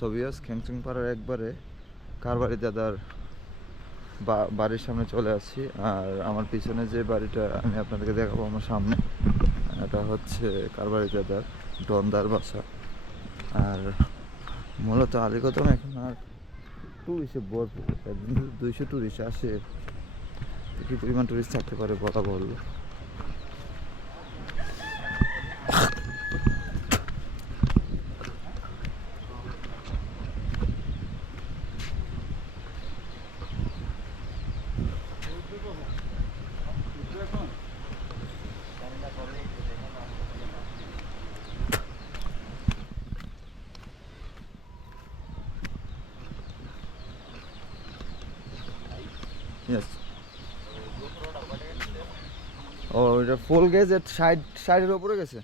সবিয়াস খ্যাংচুং পাড়ার একবারে কারবারি দাদার বাড়ির সামনে চলে আসছি। আর আমার পিছনে যে বাড়িটা আমি আপনাদেরকে দেখাবো আমার সামনে, এটা হচ্ছে কারবারি দাদার দন্দার বাসা। আর মূলত আলিগতম এখন আর টুরিস্টে ভরপুর। একদিন দুইশো টুরিস্ট আসে, কি পরিমাণ টুরিস্ট থাকতে পারে বলা বলল। ইয়েস ও এটা ফুল গেজ সাইড সাইডের ওপরে গেছে?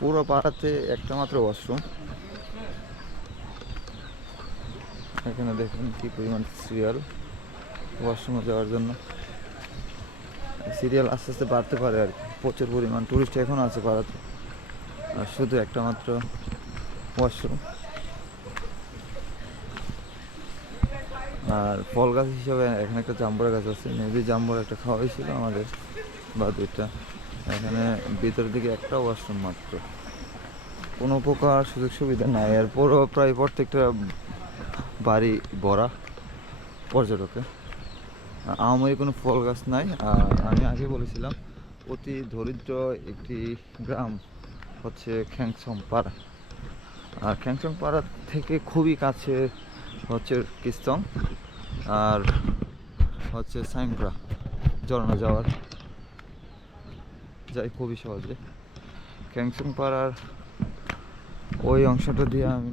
পুরো পাড়াতে একটা মাত্র ওয়াশরুম এখানে দেখুন কি পরিমাণ সিরিয়াল ওয়াশরুমে যাওয়ার জন্য। সিরিয়াল আস্তে আস্তে বাড়তে পারে আর কি। প্রচুর পরিমাণ টুরিস্ট এখন আছে পাড়াতে। শুধু একটা মাত্র ওয়াশরুম আর ফল গাছ হিসাবে এখানে একটা জাম্বুরা গাছ আছে মেবি জাম্বুরা একটা খাওয়া হয়েছিল আমাদের বা দুইটা। এখানে ভিতরের দিকে একটা ওয়াশরুম মাত্র। কোনো প্রকার সুযোগ সুবিধা নাই, এরপরও প্রায় প্রত্যেকটা বাড়ি ভরা পর্যটকে। আমারই কোনো ফল গাছ নাই, আর আমি আগে বলেছিলাম, অতি দরিদ্র একটি গ্রাম। হচ্ছে খ্যাংসং পাড়া আর খ্যাংসং পাড়া থেকে খুবই কাছে হচ্ছে কিস্তং আর হচ্ছে সাইমরা ঝর্ণা যাওয়ার যাই, খুবই সহজে। খ্যাংসং পাড়ার ওই অংশটা দিয়ে আমি